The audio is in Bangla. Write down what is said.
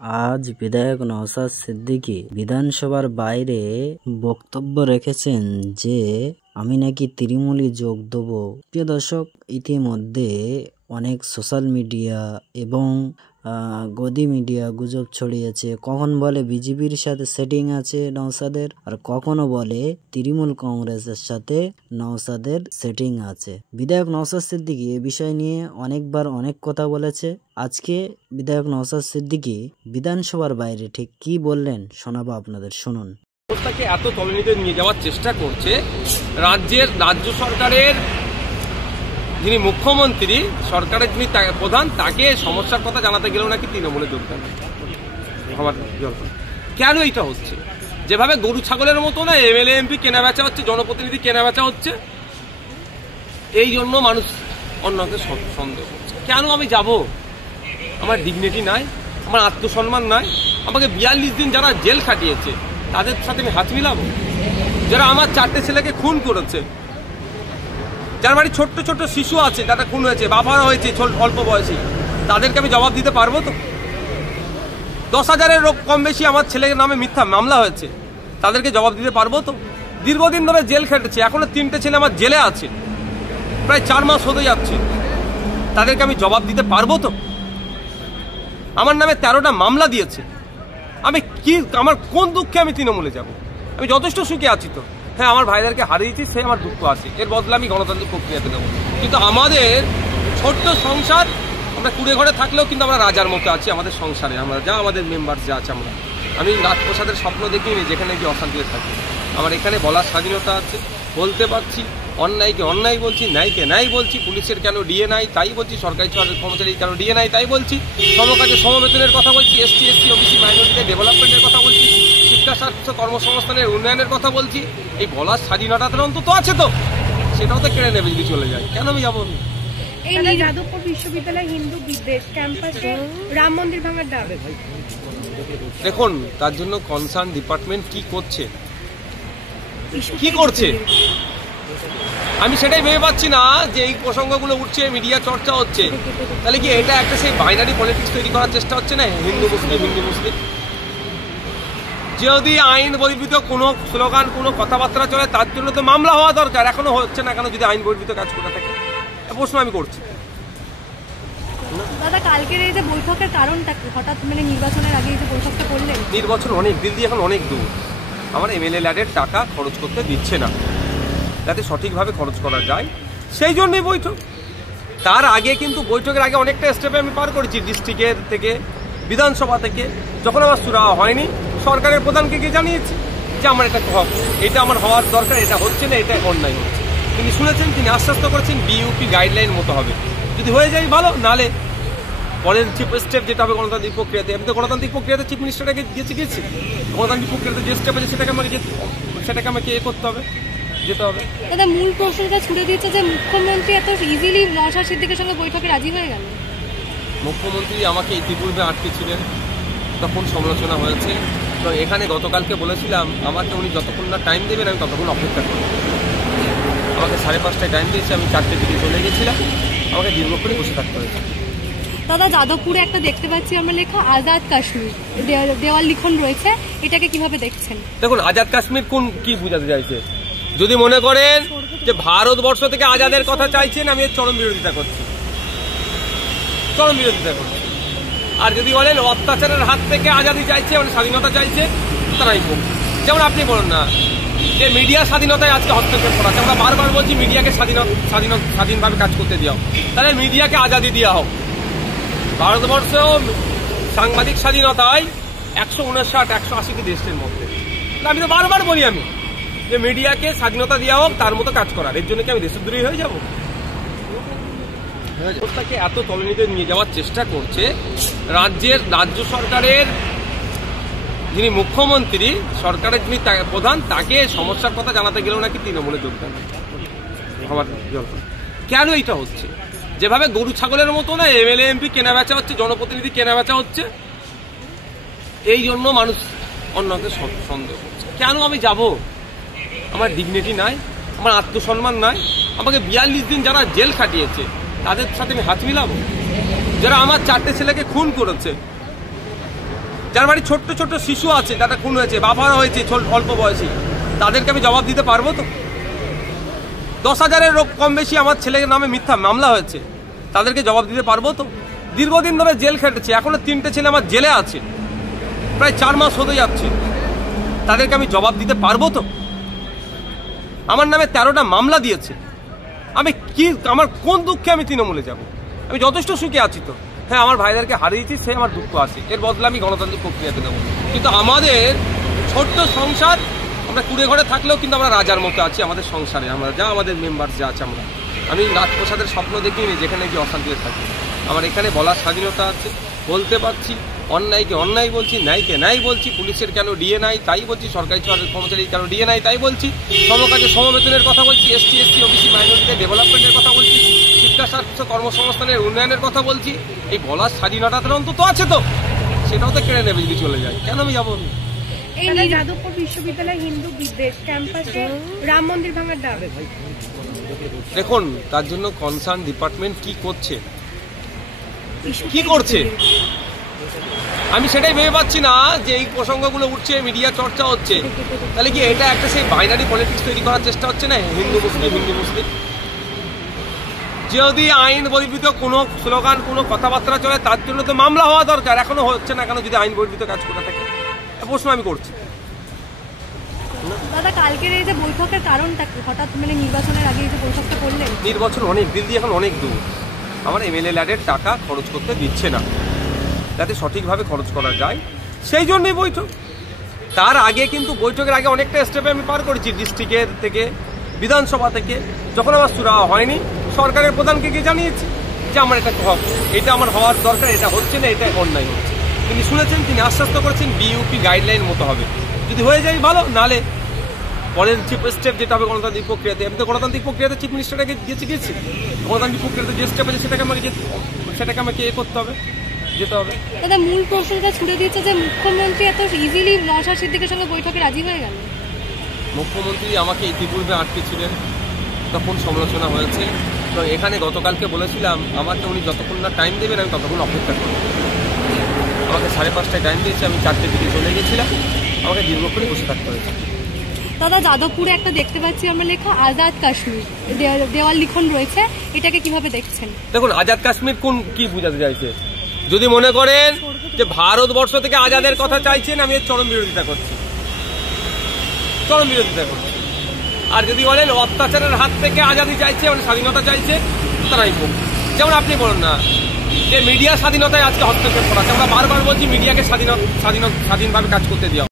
আজ বিধায়ক নওশাদ সিদ্দিকী বিধানসভার বাইরে বক্তব্য রেখেছেন যে আমি নাকি তৃণমূলে যোগ দেব। প্রিয় দর্শক, ইতিমধ্যে অনেক সোশ্যাল মিডিয়া এবং গদি মিডিয়া গুজব ছড়িয়েছে। কখন বলে বিজেপির সাথে সেটিং আছে নওশাদের, আর কখনো বলে তৃণমূল কংগ্রেসের সাথে নওশাদের সেটিং আছে। বিধায়ক নওশাদ সিদ্দিকী এ বিষয় নিয়ে অনেকবার অনেক কথা বলেছে। আজকে বিধায়ক নওশাদ সিদ্দিকী বিধানসভার বাইরে ঠিক কি বললেন শোনাবো আপনাদের, শুনুন। অবস্থাকে এত তলানিতে নিয়ে যাওয়ার চেষ্টা করছে রাজ্য সরকারের যিনি মুখ্যমন্ত্রী, সরকারের যিনি প্রধান, তাকে সমস্যার কথা জানাতে গেলেও নাকি তৃণমূলে যোগদান। কেন এইটা হচ্ছে? যেভাবে গরু ছাগলের মতো না এমএলএ এমপি কেনা বেচা হচ্ছে, জনপ্রতিনিধি কেনা বেচা হচ্ছে, এই জন্য মানুষ অন্যকে সন্দেহ করছে। কেন আমি যাব? আমার ডিগনিটি নাই, আমার আত্মসম্মান নাই। আমাকে 42 দিন যারা জেল খাটিয়েছে তাদের সাথে আমি হাত মিলাবো? যারা আমার 4টে ছেলেকে খুন করেছে, যার বাড়ি ছোট্ট ছোট্ট শিশু আছে, যারা খুন হয়েছে, বাবারা হয়েছে অল্প বয়সী, তাদেরকে আমি জবাব দিতে পারবো তো? 10,000-এর কম বেশি আমার ছেলের নামে মিথ্যা মামলা হয়েছে, তাদেরকে জবাব দিতে পারবো তো? দীর্ঘদিন ধরে জেল খেটেছে, এখনো 3টে ছেলে আমার জেলে আছে, প্রায় 4 মাস হতে যাচ্ছে, তাদেরকে আমি জবাব দিতে পারবো তো? আমার নামে 13টা মামলা দিয়েছে। আমার কোন দুঃখে আমি তৃণমূলে যাব? আমি যথেষ্ট সুখে আছি তো। হ্যাঁ, আমার ভাইদেরকে হারিয়েছি, সে আমার দুঃখ আছে, এর বদলে আমি গণতান্ত্রিক প্রক্রিয়াতে নেব। কিন্তু আমাদের ছোট্ট সংসার, আমরা কুড়ে ঘরে থাকলেও কিন্তু আমরা রাজার মতো আছি আমাদের সংসারে। আমরা যা আমাদের মেম্বার যা আছে, আমি রাজপ্রসাদের স্বপ্ন দেখিনি যেখানে গিয়ে অশান্তিতে থাকি। আমার এখানে বলার স্বাধীনতা আছে, বলতে পারছি, অন্যায়কে অন্যায় বলছি, ন্যায়কে ন্যায় বলছি, পুলিশের কেন ডিএ নাই তাই বলছি, সরকারি কর্মচারী কেন ডিএ নাই তাই বলছি, সমকাজে সমবেতনের কথা বলছি, এসটি ওবিসি মাইনরিটিদের ডেভেলপমেন্টের কথা বলছি, শিক্ষা স্বাস্থ্য কর্মসংস্থানের উন্নয়নের কথা বলছি। এই বলার স্বাধীনতাটা অন্তত আছে তো, সেটাও তো কেড়ে নেবে যদি চলে যায়। কেন আমি যাবো? এই যাদবপুর বিশ্ববিদ্যালয় হিন্দু বিদ্বেষ ক্যাম্পাসে রাম মন্দির ভাঙার দাবি। দেখুন, তার জন্য কনসার্ন ডিপার্টমেন্ট কি করছে আমি সেটাই ভেবে পাচ্ছি না। যে এই প্রসঙ্গগুলো উঠছে, মিডিয়া চর্চা হচ্ছে, তাহলে কি এটা একটা সেই বাইনারি পলিটিক্স তৈরি করার চেষ্টা হচ্ছে না? হিন্দু মুসলিম যদি আইন বহির্ভূত কোনো স্লোগান, কোনো কথাবার্তা চলে, তার জন্য তো মামলা হওয়া দরকার। এখনো হচ্ছে না কেন? যদি আইন বহির্ভূত কাজ করে থাকে, প্রশ্ন আমি করছি। দাদা, কালকের এই যে বৈঠকের কারণটা হঠাৎ নির্বাচনের আগে এই যে বৈঠকটা করলেন? নির্বাচন অনেক দিল্লি এখন অনেক দূর, আমার এমএলএ ল্যাডের টাকা খরচ করতে দিচ্ছে না, যাতে সঠিকভাবে খরচ করা যায়, সেই জন্যই বৈঠক। তার আগে কিন্তু বৈঠকের আগে অনেকটা স্টেপে আমি পার করেছি, ডিস্ট্রিক্টের থেকে, বিধানসভা থেকে। যখন আমার সুরা হয়নি, সরকারের প্রধানকে গিয়ে জানিয়েছি যে আমার এটা আমার হওয়ার দরকার, এটা হচ্ছে না, এটা অন্যায় হচ্ছে। তিনি শুনেছেন, তিনি আশ্বস্ত করেছেন বিইউপি গাইডলাইন মতো হবে। যদি হয়ে যায় ভালো, নালে পরের স্টেপ যেটা হবে গণতান্ত্রিক প্রক্রিয়াতে। আমি তো গণতান্ত্রিক প্রক্রিয়াতে চিফ মিনিস্টারকে গেছি, গণতান্ত্রিক প্রক্রিয়াতে যে স্টেপ আছে সেটাকে আমাকে করতে হবে, যেতে হবে। দাদা, মূল প্রশ্নটা ছুড়ে দিচ্ছে যে মুখ্যমন্ত্রী এত ইজিলি নওশাদ সিদ্দিকীর সঙ্গে বৈঠকে রাজি হয়ে গেল। মুখ্যমন্ত্রী আমাকে ইতিপূর্বে আটকেছিলেন, তখন সমালোচনা হয়েছে। তো এখানে গতকালকে বলেছিলাম আমাকে উনি যতক্ষণ না টাইম দেবেন আমি ততক্ষণ অপেক্ষা করব। আমাকে 5:30টায় টাইম দিয়েছে, আমি 4টের দিকে চলে গেছিলাম, আমাকে দীর্ঘক্ষণ বসে থাকতে হয়েছে। দাদা, যাদবপুরে একটা দেখতে পাচ্ছি আমরা লেখা আজাদ কাশ্মীর, দেওয়াল লিখন রয়েছে, এটাকে কিভাবে দেখছেন? দেখুন, আজাদ কাশ্মীর কি বোঝাতে চাইছে? যদি মনে করেন যে ভারতবর্ষ থেকে আজাদের কথা চাইছেন, আমি এর চরম বিরোধিতা করছি। আর যদি বলেন অত্যাচারের হাত থেকে আজাদি চাইছে, মানে স্বাধীনতা চাইছে, তারাই বলুন। যেমন আপনি বলুন না যে মিডিয়া স্বাধীনতায় আজকে হস্তক্ষেপ করা, আমরা বারবার বলছি মিডিয়াকে স্বাধীনভাবে কাজ করতে দেওয়া হোক, তাহলে মিডিয়াকে আজাদি দেওয়া হোক। ভারতবর্ষেও সাংবাদিক স্বাধীনতায় 159-180টি দেশের মধ্যে। আমি তো বারবার বলি যে মিডিয়াকে স্বাধীনতা দেওয়া হোক, তার মতো কাজ করার। এর জন্য কি আমি দেশদ্রোহী হয়ে যাবো? অবস্থাকে এত তলানিতে নিয়ে যাওয়ার চেষ্টা করছে রাজ্য সরকারের যিনি মুখ্যমন্ত্রী, সরকারের যিনি প্রধান, তাকে সমস্যার কথা জানাতে গেলেও নাকি তৃণমূলে যোগদান। কেন এইটা হচ্ছে? যেভাবে গরু ছাগলের মতো না এমএলএ এমপি কেনা বেচা হচ্ছে, জনপ্রতিনিধি কেনা বেচা হচ্ছে, এই জন্য মানুষ অন্যকে সন্দেহ করছে। কেন আমি যাব? আমার ডিগনিটি নাই, আমার আত্মসম্মান নাই। আমাকে 42 দিন যারা জেল খাটিয়েছে তাদের সাথে আমি হাত মিলাবো? যারা আমার 4টে ছেলেকে খুন করেছে, যার বাড়ি ছোট্ট ছোট্ট শিশু আছে, যারা খুন হয়েছে, বাবারা হয়েছে অল্প বয়সী, তাদেরকে আমি জবাব দিতে পারবো তো? 10,000-এর কম বেশি আমার ছেলের নামে মিথ্যা মামলা হয়েছে, তাদেরকে জবাব দিতে পারবো তো? দীর্ঘদিন ধরে জেল খেটেছে, এখনো 3টে ছেলে আমার জেলে আছে, প্রায় 4 মাস হতে যাচ্ছে, তাদেরকে আমি জবাব দিতে পারবো তো? আমার নামে 13টা মামলা দিয়েছে, আমার কোন দুঃখে আমি তৃণমূলে যাব? আমি যথেষ্ট সুখে আছি তো। হ্যাঁ, আমার ভাইদেরকে হারিয়েছি, সে আমার দুঃখ আছে, এর বদলে আমি গণতান্ত্রিক প্রক্রিয়াতে নেব। কিন্তু আমাদের ছোট্ট সংসার, আমরা কুড়ে ঘরে থাকলেও কিন্তু আমরা রাজার মতো আছি আমাদের সংসারে, আমরা যা আমাদের মেম্বার যা আছে, আমি রাজপ্রসাদের স্বপ্ন দেখিনি যেখানে কি অশান্তিতে থাকি। আমার এখানে বলার স্বাধীনতা আছে, বলতে পারছি, অন্যায়কে অন্যায় বলছি, ন্যায়কে ন্যায় বলছি, পুলিশের কেন ডিএ নাই তাই বলছি, সরকারি কর্মচারী কেন ডিএ নাই তাই বলছি, সমকাজে সমবেতনের কথা বলছি, এসটি ওবিসি মাইনরিটিদের ডেভেলপমেন্টের কথা বলছি, শিক্ষা স্বাস্থ্য কর্মসংস্থানের উন্নয়নের কথা বলছি। এই বলার স্বাধীনতাটা অন্তত আছে তো, সেটাও তো কেড়ে নেবে যদি চলে যায়। কেন আমি যাবো? এই যাদবপুর বিশ্ববিদ্যালয় হিন্দু বিদ্বেষ ক্যাম্পাসে রাম মন্দির ভাঙার ডাক। দেখুন, তার জন্য কনসার্ন ডিপার্টমেন্ট কি করছে আমি সেটাই ভেবে পাচ্ছি না। যে এই প্রসঙ্গগুলো উঠছে, মিডিয়া চর্চা হচ্ছে, তাহলে কি এটা একটা সেই বাইনারি পলিটিক্স তৈরি করার চেষ্টা হচ্ছে না? হিন্দু মুসলিম। যদি আইন বহির্ভূত কোনো স্লোগান, কোনো কথাবার্তা চলে, তার জন্য তো মামলা হওয়া দরকার। এখনো হচ্ছে না কেন? যদি আইন বহির্ভূত কাজ করে থাকে, প্রশ্ন আমি করছি। দাদা, কালকের এই যে বৈঠকের কারণটা হঠাৎ নির্বাচনের আগে এই যে বৈঠকটা করলেন? নির্বাচন অনেক দিল্লি এখন অনেক দূর, আমার এমএলএ ল্যাডের টাকা খরচ করতে দিচ্ছে না, যাতে সঠিকভাবে খরচ করা যায়, সেই জন্যই বৈঠক। তার আগে কিন্তু বৈঠকের আগে অনেকটা স্টেপে আমি পার করেছি, ডিস্ট্রিক্টের থেকে, বিধানসভা থেকে। যখন আমার সুরাহা হয়নি, সরকারের প্রধানকে গিয়ে জানিয়েছি যে আমার এটা আমার হওয়ার দরকার, এটা হচ্ছে না, এটা অন্যায় হচ্ছে। তিনি শুনেছেন, তিনি আশ্বস্ত করেছেন বিইউপি গাইডলাইন মতো হবে, যদি হয়ে যায় ভালো, নালে পরের স্টেপ যেটা হবে গণতান্ত্রিক প্রক্রিয়াতে। আমি তো গণতান্ত্রিক প্রক্রিয়াতে চিফ মিনিস্টারকে গেছি, গণতান্ত্রিক প্রক্রিয়াতে যে স্টেপ আছে সেটাকে আমাকে করতে হবে, যেতে হবে। দাদা, মূল প্রশ্নটা ছুড়ে দিচ্ছে যে মুখ্যমন্ত্রী এত ইজিলি নওশাদ সিদ্দিকীর সঙ্গে বৈঠকে রাজি হয়ে গেল। মুখ্যমন্ত্রী আমাকে ইতিপূর্বে আটকে ছিলেন, তখন সমালোচনা হয়েছে, এবং এখানে গতকালকে বলেছিলাম আমাকে উনি যতক্ষণ না টাইম দেবেন আমি ততক্ষণ অপেক্ষা করব। আমাকে 5:30টায় টাইম দিয়েছে, আমি 4টের দিকে চলে গেছিলাম, আমাকে দীর্ঘক্ষণই বসে থাকতে হয়েছে। দাদা, যাদবপুরে একটা দেখতে পাচ্ছি আমরা লেখা আজাদ কাশ্মীর, দেওয়াল লিখন রয়েছে, এটাকে কিভাবে দেখছেন? দেখুন, আজাদ কাশ্মীর কি বোঝাতে চাইছে? যদি মনে করেন যে ভারতবর্ষ থেকে আজাদের কথা চাইছেন, আমি এর চরম বিরোধিতা করছি। আর যদি বলেন অত্যাচারের হাত থেকে আজাদি চাইছে, মানে স্বাধীনতা চাইছে, তারাই বলুন। যেমন আপনি বলুন না যে মিডিয়া স্বাধীনতায় আজকে হস্তক্ষেপ করা, আমরা বারবার বলছি মিডিয়াকে স্বাধীনভাবে কাজ করতে দেওয়া।